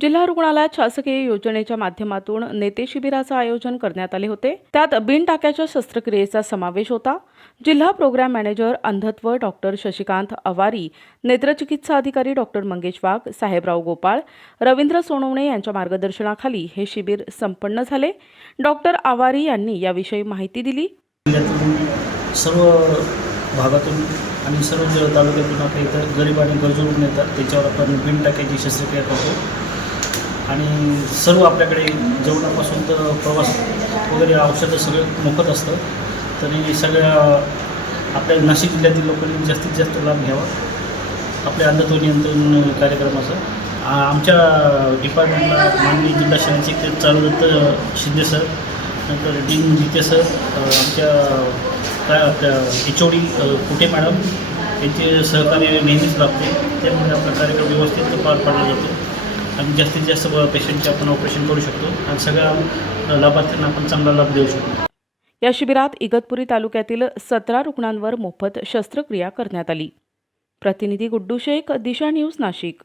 जिल्हा रुग्णालयात शासकीय योजनेच्या माध्यमातून नेते शिबिराचं आयोजन करण्यात आले होते. त्यात बिनटाक्याच्या शस्त्रक्रियेचा समावेश होता. जिल्हा प्रोग्राम मॅनेजर अंधत्व डॉक्टर शशिकांत अवारी नेत्रचिकित्सा अधिकारी डॉक्टर मंगेश वाघ साहेबराव गोपाळ रवींद्र सोनवणे यांच्या मार्गदर्शनाखाली हे शिबिर संपन्न झाले. डॉक्टर आवारी यांनी याविषयी माहिती दिली. सर्व भागातून आणि सर्व तालुक्यातून आपल्या इतर गरीब आणि गरजू रुग्ण येतात त्याच्यावर आपण बिन टाक्याची शस्त्रक्रिया करतो. आणि सर्व आपल्याकडे जेवणापासून तर प्रवास वगैरे औषधं सगळं मोफत असतं. तरी सगळ्या आपल्या नाशिक जिल्ह्यातील लोकांनी जास्तीत जास्त लाभ घ्यावा. आपल्या अंधत्व नियंत्रण कार्यक्रमाचा. आमच्या डिपार्टमेंटला माननीय जिल्हा शैक्षणिक चालूदत्त शिंदे सर नंतर डीन जिते सर आमच्या काय आपल्या एच ओ डी कुठे मॅडम यांचे सहकार्य नेहमीच लाभते. त्यामुळे आपला कार्यक्रम व्यवस्थित पार पाडला जातो. आणि जास्तीत जास्त पेशंटचे आपण ऑपरेशन करू शकतो आणि सगळ्या लाभार्थ्यांना आपण चांगला लाभ देऊ शकतो. या शिबिरात इगतपुरी तालुक्यातील सतरा रुग्णांवर मोफत शस्त्रक्रिया करण्यात आली. प्रतिनिधी गुड्डू शेख दिशा न्यूज नाशिक.